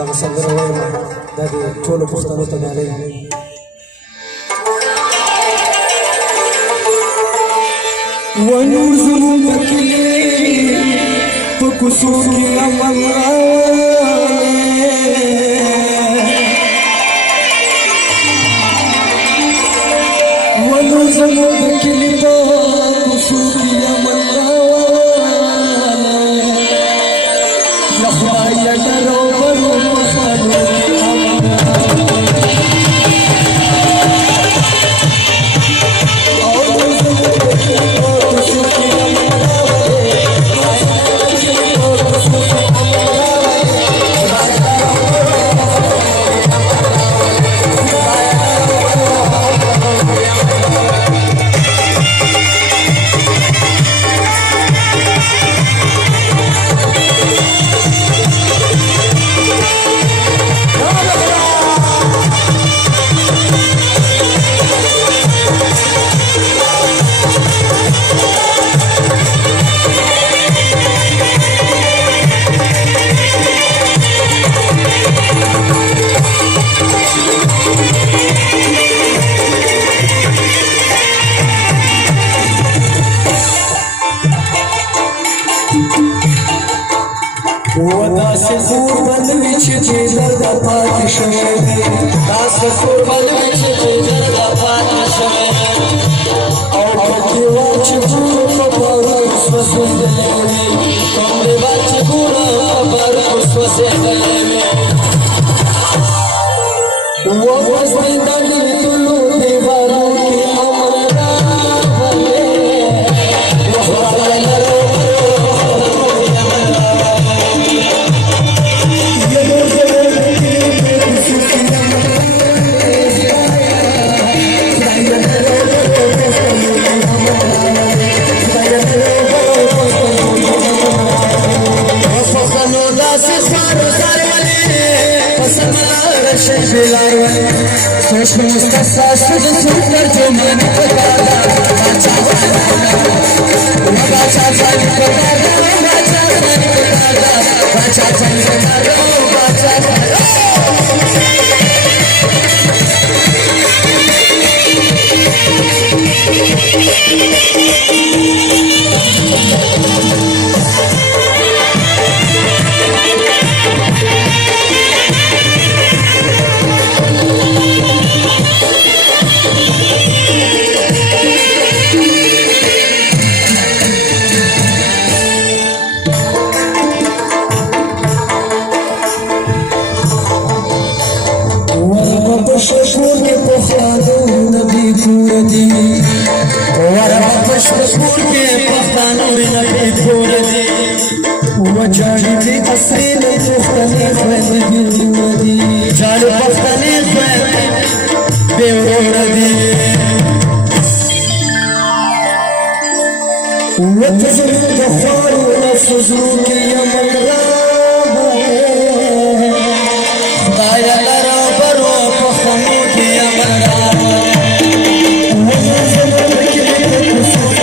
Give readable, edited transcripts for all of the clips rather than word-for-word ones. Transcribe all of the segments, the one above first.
دغه سندره وایم دا د ټولو پښتنو ته ډالۍ ونور زموږ د کلي په کوڅو کې امن ونور زموږ د کلي په کوڅو کې امن یا خدایه ډرو برو مخانو وداسې قربان وي چې درد پاتې شوی دی داسې قربان وي چې درد پاتې شوی او پکې وه چې ګوره په بارو سوځېدلی وي کوم دیوال چې ګوره په بارو سوځېدلی وي واپس دې د لیدلو دیوالو کې امن راغلی सोच मुस्ता सुध सुंदर जो मन पकाला बाचा बाचा चल पकाला बाचा चल पकाला बाचा चल पकाला बाचा شکور کے پختانو نبی پور دی وربا شکور کے پختانو نبی پور دی وجاڑی دی اصیل پختانی خوید بیور دی جال پختانی خوید بیور دی وتزر دخوار نفسو کی یمن رابو خدایا لرا برو پخمو کی یمن رابو وتزر دخوار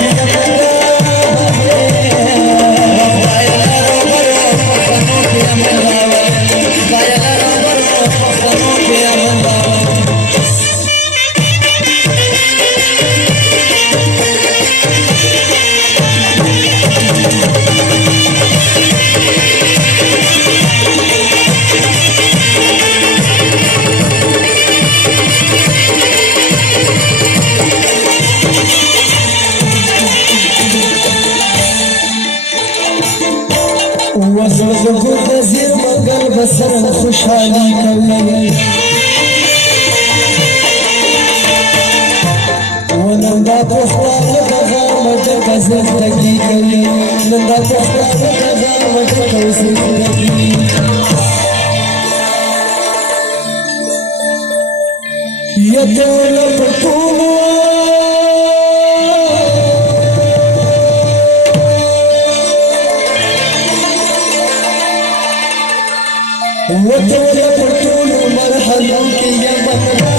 وزغ زیر مگر بسر خوشحالی کوي ونندا پختانه دغه مټه زندگی کوي نندا پختانه دغه مټه زندگی یتول پټو وتولى بطول مرحلة يا مطلع